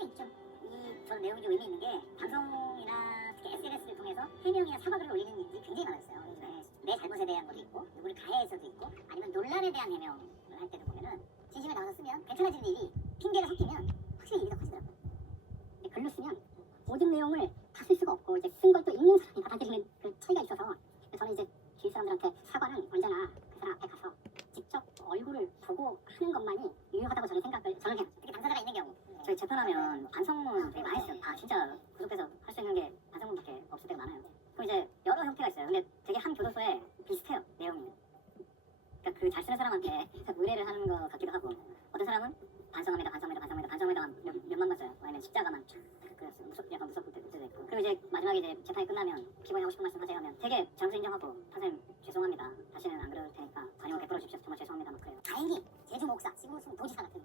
수 있죠. 저는 내용이 좀 의미 있는 게 방송이나 특히 SNS를 통해서 해명이나 사과글을 올리는 일이 굉장히 많았어요. 요즘에 내 잘못에 대한 것도 있고 누구를 가해해서도 있고 아니면 논란에 대한 해명을 할 때도 보면은 진심을 담아서 쓰면 괜찮아지는 일이 핑계가 섞이면 확실히 일이 더 커지더라고요. 근데 글로 쓰면 모든 내용을 다 쓸 수가 없고 이제 쓴 걸 또 읽는 사람이 받아들이는 그 차이가 있어서 저는 이제 주위 사람들한테 사과는 언제나 그 사람 앞에 가서 직접 얼굴을 보고 하는 것만이 유효하다고 저는 해요. 특히 당사자가 있는 경우 저희 재판하면 반성문 되게 많이 했어요. 진짜 구속해서 할 수 있는 게 반성문밖에 없을 때가 많아요. 그럼 이제 여러 형태가 있어요. 근데 되게 한 교도소에 비슷해요, 내용이. 그러니까 그 잘 쓰는 사람한테 의뢰를 하는 것 같기도 하고 어떤 사람은 반성합니다 몇만 번 써요. 아니면 십자가만 그랬어요. 약간 무섭고 때도 있고. 그리고 이제 마지막에 이제 재판이 끝나면 피고인 하고 싶은 말씀 하세요 하면 되게 잘못 인정하고 선생님 죄송합니다. 다시는 안 그럴 테니까 관용을 베풀어 주십시오. 정말 죄송합니다. 막 그래요. 다행히 제주 목사, 지금 무슨 도지사 같은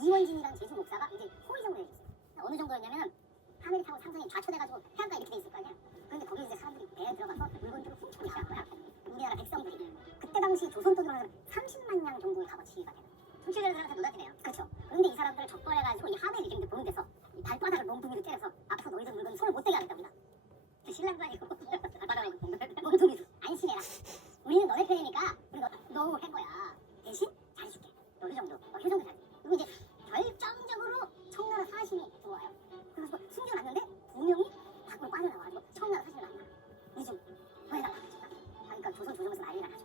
이원진이라는 제주 목사가 이제 호의적으로 해줬어요. 어느 정도였냐면 하늘이 타고 상상이 좌초돼가지고 해안가 이렇게 돼 있을 거 아니야. 그런데 거기 이제 사람들이 배에 들어가서 물건들을 훔쳐오기 시작한 거야. 우리나라 백성들이. 그때 당시 조선 돈으로 하면 30만 냥 정도의 값어치가 돼요. 훔쳐가는 사람한테 노다지네요. 그렇죠. 그런데 이 사람들을 적발해가지고 이 하늘 이렇게 보는 데서 이 발바닥을 몸뚱이로 때려서 앞으로 너희들 물건 손을 못 대게 하겠답니다. 신랑도 아니고 발바닥을 몸뚱이로 안심해라. 우리는 너네 편이니까 우리 너 한 거야. 대신 잘해줄게. 이 정도. 이 정도 잘해. 그리고 이제 결정적으로 청나라 사신이 들어와요. 그래서 숨겨놨는데 두 명이 밖으로 빠져나와가지고 청나라 사신을 만나. 요즘 보내달라. 그러니까 조선 조정에서 난리가 나죠.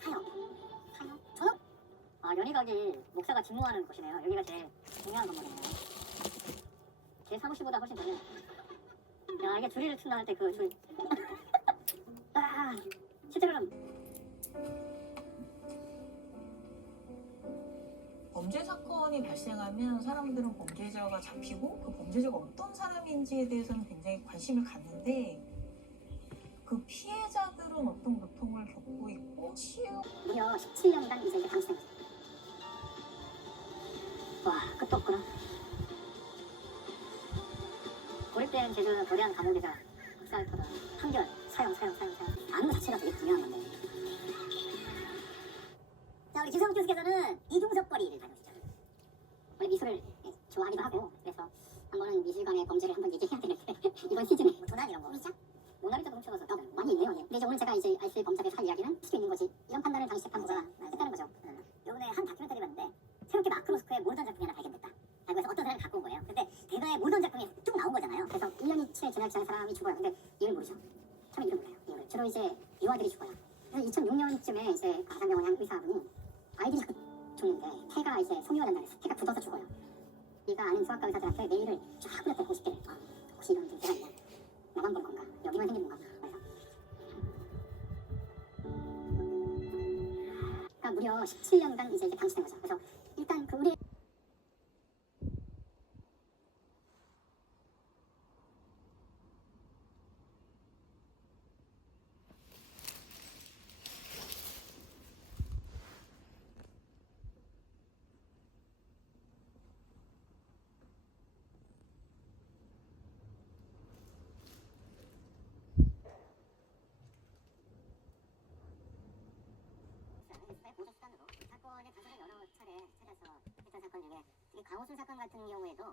사형. 저는 연희각이 목사가 직무하는 곳이네요. 여기가 제일 중요한 건물이네요. 제 사무실보다 훨씬 더네요. 야, 이게 줄이를 튼다 할 때 그 줄. 실제로는 범죄 사건이 발생하면 사람들은 범죄자가 잡히고 그 범죄자가 어떤 사람인지에 대해서는 굉장히 관심을 갖는데 그 피해자들은 어떤 고통을 겪고 있고 무려 17년간 이제 당신을 끝도 없구나. 어릴 땐 제주 거대한 감옥에서 흑살토다 판결 사형 아는 것 자체가 되게 중요한 건데. 자, 우리 주성욱 교수께서는 이중섭 거리를 다녀오시죠. 원래 미술을 좋아하기도 하고 그래서 한 번은 미술관의 범죄를 한번 얘기해야 되는데 이번 시즌에 도난 이런 거 모나리자도 훔쳐가서 많이 있네요. 근데 이제 오늘 제가 이제 알쓸 범죄에서 할 이야기는 할 수 있는 거지. 이런 판단을 당시 재판부가 했다는 거죠. 요번에 한 다큐멘터리 봤는데 새롭게 마크로스코의 모던 작품이 하나 발견됐다. 그래서 어떤 사람이 갖고 온 거예요. 근데 대가의 모던 작품이 쭉 나온 거잖아요. 그래서 1년이 채 지나지 않은 사람이 죽어요. 근데 이유를 모르죠. 처음에 이유를 몰라요. 이유를. 주로 이제 유아들이 죽어요. 그래서 2006년쯤에 이제 아산병원 한 의사분이 아이들이 자꾸 죽는데 폐가 이제 섬유가 된다 그래서 폐가 굳어서 죽어요. 네가 아는 소아과 의사들한테 메일을 쫙 뿌렸대 50개를. 혹시 이런 문제가 있냐? 나만 본 건가? 여기만 생긴 건가? 그래서 그러니까 무려 17년간 이제 방치된 거죠. 그래서 일단 그 우리 보조수단으로 사건의 가설을 여러 차례 찾아서 했던 사건 중에 특히 강호순 사건 같은 경우에도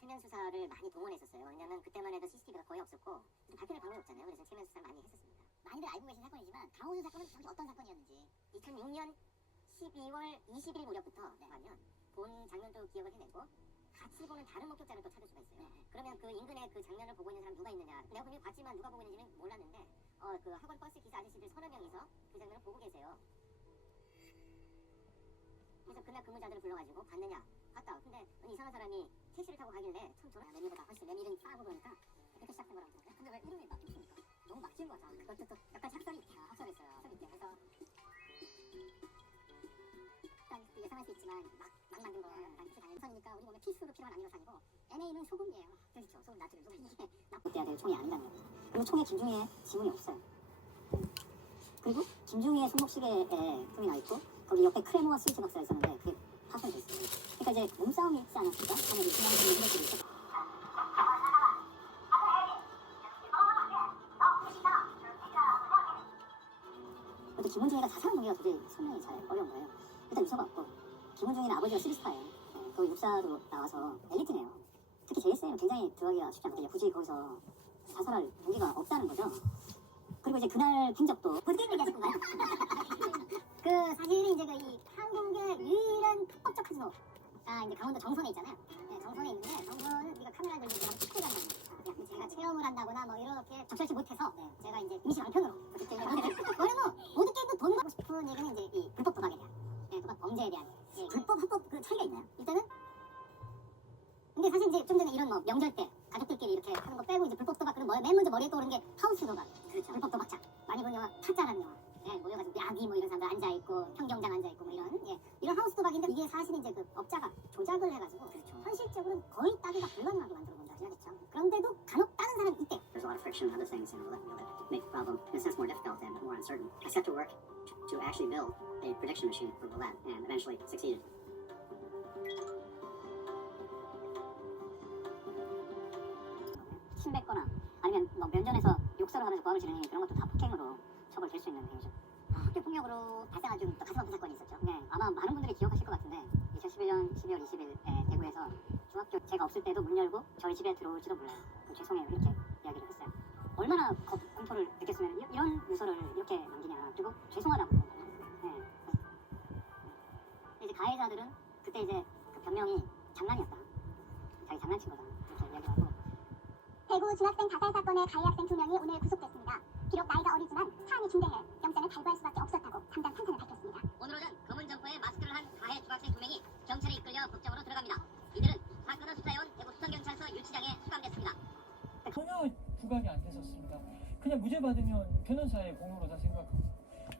최면 수사를 많이 동원했었어요. 왜냐면 그때만 해도 CCTV가 거의 없었고 밝혀낼 방법이 없잖아요. 그래서 최면 수사를 많이 했었습니다. 많이들 알고 계신 사건이지만 강호순 사건은 정확히 어떤 사건이었는지 2006년 12월 20일 무렵부터 하면 본 장면도 기억을 해내고 같이 보는 다른 목격자를 또 찾을 수가 있어요. 그러면 그 인근에 그 장면을 보고 있는 사람 누가 있느냐. 내가 분명히 봤지만 누가 보고 있는지는 몰랐는데 그 학원 버스 기사 아저씨들 서너 명이서 그 장면을 보고 계세요. 그래서 그날 근무자들을 불러가지고 갔느냐 갔다. 근데 이상한 사람이 택시를 타고 가길래 참 저런 메밀보다 훨씬 메밀은 싸고 그러니까 그때 시작된 거라고. 근데 왜 이름이 막힙니까? 너무 막힌 거죠. 그것도 또 약간 학설이 있대요. 학설했어요. 학설이 있대요. 그래서 일단 예상할 수 있지만 막 만든 거랑 당연히 우선이니까 우리 몸에 필수로 필요한 아미노산이고 NA는 소금이에요. 그렇죠. 소금 나트륨 소금 이게 나쁘대야 될 총이 아니라는 거예요. 그리고 총에 김중희의 지문이 없어요. 그리고 김중희의 손목시계에 금이 나 있고 거기 옆에 크레모와 스위치 박스가 있었는데 그게 파손돼 있어요. 그러니까 이제 몸싸움이 있지 않았을까 하는 이 중요한 생각들이 있죠. 그것도 김원중이가 자살한 동기가 도저히 설명이 잘 어려운 거예요. 일단 유서가 없고 김원중이는 아버지가 시리스타예요. 거기 육사로 나와서 엘리트네요. 특히 JSA는 굉장히 들어가기가 쉽지 않거든요. 굳이 거기서 자살할 동기가 없다는 거죠. 그리고 이제 그날 행적도 어떻게 얘기하실 건가요? 그 사실은 이제 이 한국의 유일한 합법적 카지노가 이제 강원도 정선에 있잖아요. 네, 정선에 있는데 정선은 우리가 카메라 들고 제가 특별히 한다고 제가 체험을 한다거나 뭐 이렇게 적절치 못해서 제가 이제 임시 방편으로 왜냐면 모두 게임도 돈 받고 싶은 얘기는 이제 이 불법 도박에 대한 도박 범죄에 대한 불법 합법 그 차이가 있나요? 일단은 근데 사실 이제 좀 전에 이런 뭐 명절 때 가족들끼리 이렇게 하는 거 빼고 이제 불법 도박 그런 맨 먼저 머리에 떠오르는 게 하우스 도박, 그렇죠. 불법 도박장 많이 본 영화 타짜라는 영화, 모여가지고 야기 뭐 이런 사람들 앉아 있고 평경장 앉아 있고 뭐 이런 하우스 도박인데 이게 사실 이제 그 업자가 조작을 해가지고 그렇죠. 현실적으로는 거의 따기가 불가능하게 만들어 본다 해야겠죠. 그런데도 간혹 다른 사람이 있대. There's a lot of friction, other things, that make the problem in a sense more difficult and more uncertain. I set to work to actually build a prediction machine for roulette and eventually succeeded. 침뱉거나 아니면 뭐 면전에서 욕설을 하면서 고함을 지르는 그런 것도 다 폭행으로 처벌될 수 있는 행위죠. 학교 폭력으로 발생한 좀 가슴 아픈 사건이 있었죠. 네, 아마 많은 분들이 기억하실 것 같은데 2011년 12월 20일에 대구에서 중학교 제가 없을 때도 문 열고 저희 집에 들어올지도 몰라요. 제송해요 이렇게 이야기를 했어요. 얼마나 공포를 느꼈으면 이런 유서를 이렇게 남기냐. 그리고 죄송하다고. 네. 이제 가해자들은 그때 이제 그 변명이 장난이었다. 자기 장난친 거다. 이렇게 이야기하고. 대구 중학생 자살 사건의 가해 학생 2명이 오늘 구속됐습니다. 비록 나이가 어리지만 사안이 중대해 영장을 발부할 수밖에 없었다고 담당 판사는 밝혔습니다. 오늘 오전 검은 점퍼에 마스크를 한 가해 중학생 2명이 경찰에 이끌려 법정으로 들어갑니다. 이들은 사건을 수사해온 대구 수성경찰서 유치장에 수감됐습니다. 전혀 부각이 안 됐었습니다. 그냥 무죄 받으면 변호사의 공로로 다 생각하고.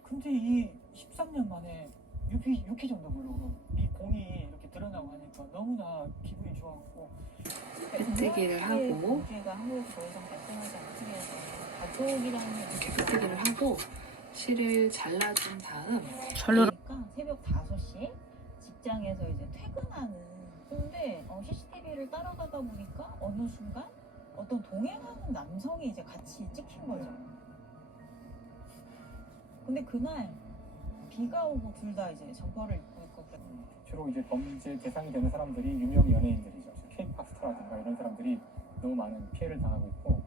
근데 이 13년 만에 6회 정도 불러고 이 공이 이렇게 드러나고 하니까 너무나 기분이 좋았고. 끄트기를 하고 문제가 한국에서 더 이상 발생하지 않기 위해서 가족이라는 이렇게 끄트기를 하고 실을 잘라준 다음 그러니까 새벽 5시에 직장에서 이제 퇴근하는 근데 CCTV를 따라가다 보니까 어느 순간 어떤 동행하는 남성이 이제 같이 찍힌 거죠. 근데 그날 비가 오고 둘 다 이제 점퍼를 입고 있거든요. 주로 이제 범죄 대상이 되는 사람들이 유명 연예인들이죠. K-팝 스타라든가 이런 사람들이 너무 많은 피해를 당하고 있고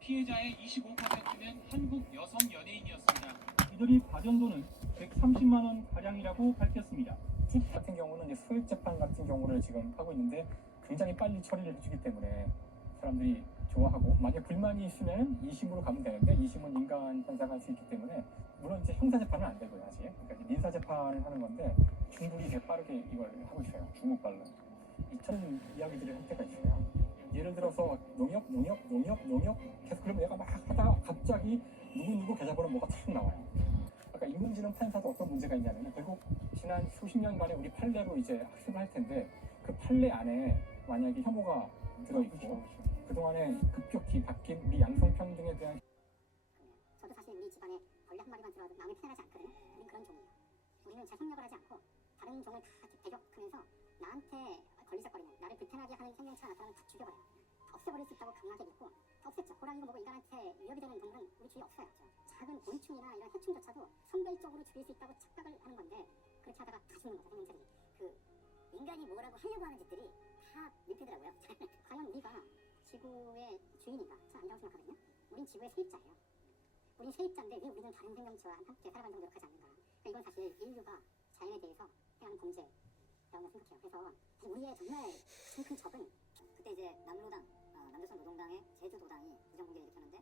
피해자의 25%는 한국 여성 연예인이었습니다. 이들이 받은 돈은 130만 원 가량이라고 밝혔습니다. 팁 같은 경우는 이제 소액 재판 같은 경우를 지금 하고 있는데 굉장히 빨리 처리를 해주기 때문에 사람들이 좋아하고 만약 불만이 있으면 2심으로 가면 되는데 2심은 인간 판사가 할 수 있기 때문에 물론 이제 형사 재판은 안 되고요 사실 그러니까 이제 민사 재판을 하는 건데 중국이 되게 빠르게 이걸 하고 있어요. 중국 발로 이런 이야기들을 할 때가 있어요. 예를 들어서 농협 계속 그러면 얘가 막 하다가 갑자기 누구 계좌번호 뭐가 탁 나와요. 아까 인공지능 판사도 어떤 문제가 있냐면 결국 지난 수십 년간에 우리 판례로 이제 학습을 할 텐데 그 판례 안에 만약에 혐오가 들어있고 그동안에 급격히 바뀐 우리 양성평등에 대한 저도 사실 우리 집안에 벌레 한 마리만 들어와도 남을 편하지 않거든요. 우리는 그런 종이에요. 우리는 재생력을 하지 않고 다른 종을 다 대적하면서 나한테 걸리적거리는 나를 불편하게 하는 생명체가 나타나면 다 죽여버려요. 다 없애버릴 수 있다고 강하게 믿고 다 없앴죠. 호랑이고 뭐고 인간한테 위협이 되는 동물은 우리 주위에 없어요. 작은 곤충이나 이런 해충조차도 선별적으로 죽일 수 있다고 착각을 하는 건데 그렇게 하다가 다 죽는 거죠. 생명체들이. 그 인간이 뭐라고 하려고 하는 짓들이 다 밀히더라고요. 과연 우리가 지구의 주인인가? 전 아니라고 생각하거든요. 우린 지구의 세입자예요. 우린 세입자인데 왜 우리는 다른 생명체와 함께 살아간다고 노력하지 않는가? 그러니까 이건 사실 인류가 자연에 대해서 행하는 범죄라고 생각해요. 그래서 우리의 정말 큰 적은 그때 이제 남로당, 남조선 노동당의 제주도당이 부정부기를 일으켰는데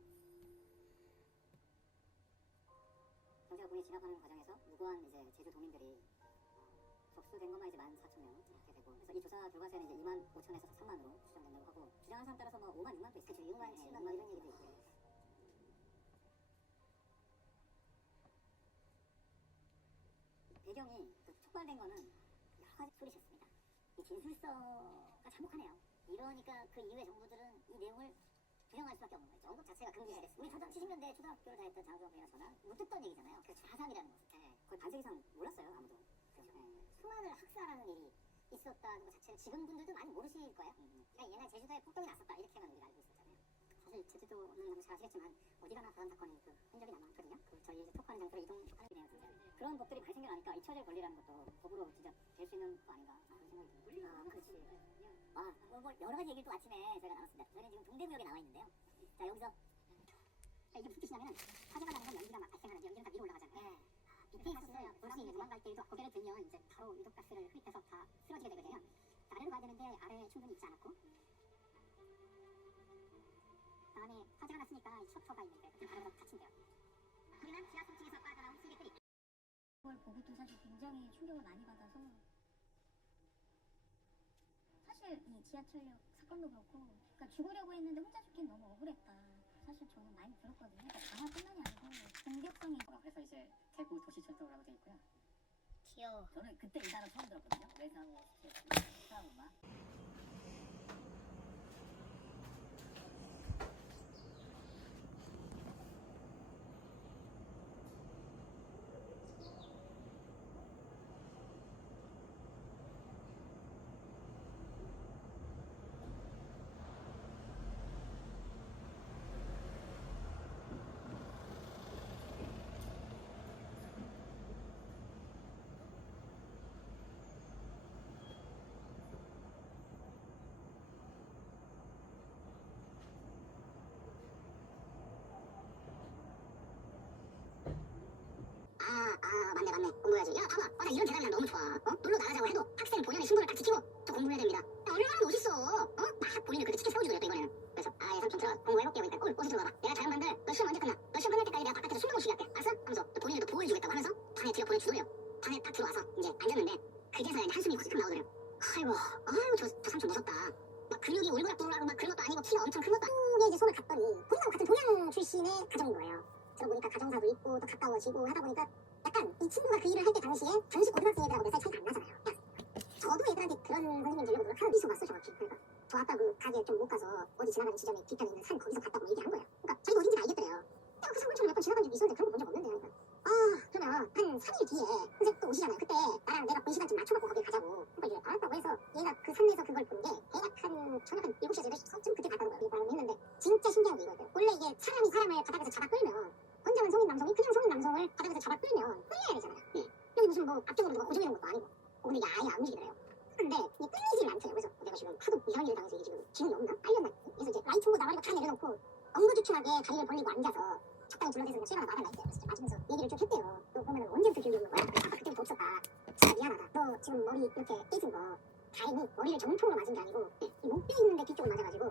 경제가 진압하는 과정에서 무고한 이제 제주도민들이 접수된 것만 이제 14,000명 이렇게 되고 그래서 이 조사 결과서에는 이제 25,000에서 3만으로 추정된다고 하고 주장하는 사람 따라서 뭐 5만, 6만도 있어요. 6만, 7만 뭐 이런 얘기도 있고 배경이 그 촉발된 거는 여러 가지 소리셨습니다. 이 진술서가 참혹하네요. 이러니까 그 이후에 정부들은 이 내용을 부정할 수밖에 없는 거죠. 언급 자체가 금지됐습니다. 우리 70년대 초등학교를 다녔던 장학금이나 저나 못 듣던 얘기잖아요. 그 자상이라는 것을 거의 반세기 이상 몰랐어요 아무도. 수많은 학살하는 일이 있었다는 것 자체를 지금 분들도 많이 모르실 거예요. 그러니까 옛날 제주도에 폭동이 났었다 이렇게만 우리가 알고 있었잖아요. 사실 제주도는 잘 아시겠지만 어디 가나 그런 사건이 그 흔적이 남아있거든요. 그 저희 이제 토크하는 장소로 이동하는 게 진짜 그런 법들이 많이 생겨나니까 잊혀질 권리라는 것도 법으로 진짜 될 수 있는 거 아닌가 그런 생각이 듭니다. 아, 그렇지. 뭐 여러 가지 얘기를 또 아침에 저희가 나눴습니다. 저희는 지금 동대구역에 나와 있는데요. 자, 여기서 이게 무슨 뜻이냐면은 화재가 나는 건 연기가 막 발생하는데 연기는 다 위로 올라가잖아요. 밑에 있었어요. 도시 이제 도망갈 때도 고개를 들면 이제 바로 유독가스를 흡입해서 다 쓰러지게 되거든요. 아래로 가야 되는데 아래에 충분히 있지 않았고, 다음에 화재가 났으니까 셔터가 있는데 그 아래로 닫힌대요. 우리는 지하 3층에서 빠져나온 승객들이 그걸 보고도 사실 굉장히 충격을 많이 받아서, 사실 이 지하철역 사건도 그렇고, 그러니까 죽으려고 했는데 혼자 죽긴 너무 억울했다. 사실 저는 많이 들었거든요. 그러니까 강화뿐만이 아니고 공격성이. 그래서 이제 대구 도시철도라고 되어 있고요. 귀여워. 저는 그때 이 단어 처음 들었거든요. 외상호 트라우마. 맞네. 공부해야지. 야, 봐봐. 나 이런 대답이 너무 좋아. 놀러 나가자고 해도 학생 본연의 신분을 딱 지키고 또 공부해야 됩니다. 야, 얼마나 어딨어. 막 본인을 그렇게 치켜 세워주고 그랬다, 이번에는. 그래서, 삼촌 들어. 공부해볼게. 그러니까 옷을 좀 봐봐. 내가 자연반들, 너 시험 언제 끝나? 너 시험 끝날 때까지 내가 바깥에서 술 먹고 쉬게 할게. 알았어? 하면서 또 본인을 또 보호해주겠다고 하면서 방에 들여 보내주더래요. 방에 딱 들어와서 이제 앉았는데 그제서야 이제 한숨이 확 나오더래요. 아이고, 저 삼촌 무섭다. 막 근육이 울그락불그락하고 막 그런 것도 아니고 키가 엄청 큰 것도 아니고. 이게 이제 손을 갔더니 본인하고 같은 동양 출신의 가정인 거예요. 들어보니까 가정사도 있고 또 가까워지고 하다 보니까 약간 이 친구가 그 일을 할 때 당시에 전시 고등학생 애들하고 몇 살 차이가 안 나잖아요. 저도 애들한테 그런 선생님 되려고 노력하는 미소 왔어 정확히. 그러니까 저 아까 그 가게 좀 못 가서 어디 지나가는 지점에 뒤편에 있는 산 거기서 갔다고 얘기한 거예요. 그러니까 자기가 어딘지 알겠더래요. 내가 그 상권처럼 몇 번 지나간 적이 있었는데 그런 거 본 적 없는데. 그러니까 그러면 한 3일 뒤에 선생님 또 오시잖아요. 그때 나랑 내가 본 시간 좀 맞춰갖고 거기 가자고. 그러니까 이제 알았다고 해서 얘가 그 산에서 그걸 본 게 대략 한 저녁 한 7시 8시쯤 그때 갔다는 거예요. 그러고 했는데 진짜 신기한 게 이거예요. 원래 이게 사람이 사람을 바닥에서 잡아 끌면 혼자만 성인 남성이 그냥 성인 남성을 바닥에서 잡아 끌면 끌려야 되잖아요. 여기 무슨 뭐 앞쪽으로 누가 고정해 놓은 것도 아니고. 근데 이게 아예 안 움직이더래요. 근데 이게 끌리지를 않대요. 그래서 내가 지금 하도 이상한 일을 당해서 이게 지금 기분이 없나? 깔렸나? 그래서 이제 라이트 온 거 나가니까 다 내려놓고 엉거주춤하게 다리를 벌리고 앉아서 적당히 둘러대서 그냥 쇠가 마당가 있대요. 그래서 이제 맞으면서 얘기를 쭉 했대요. 너 보면 언제부터 기억이 없는 거야? 아까 그때부터 없었다. 진짜 미안하다. 너 지금 머리 이렇게 깨진 거 다행히 머리를 정통으로 맞은 게 아니고 이 목뼈 있는데 뒤쪽을 맞아가지고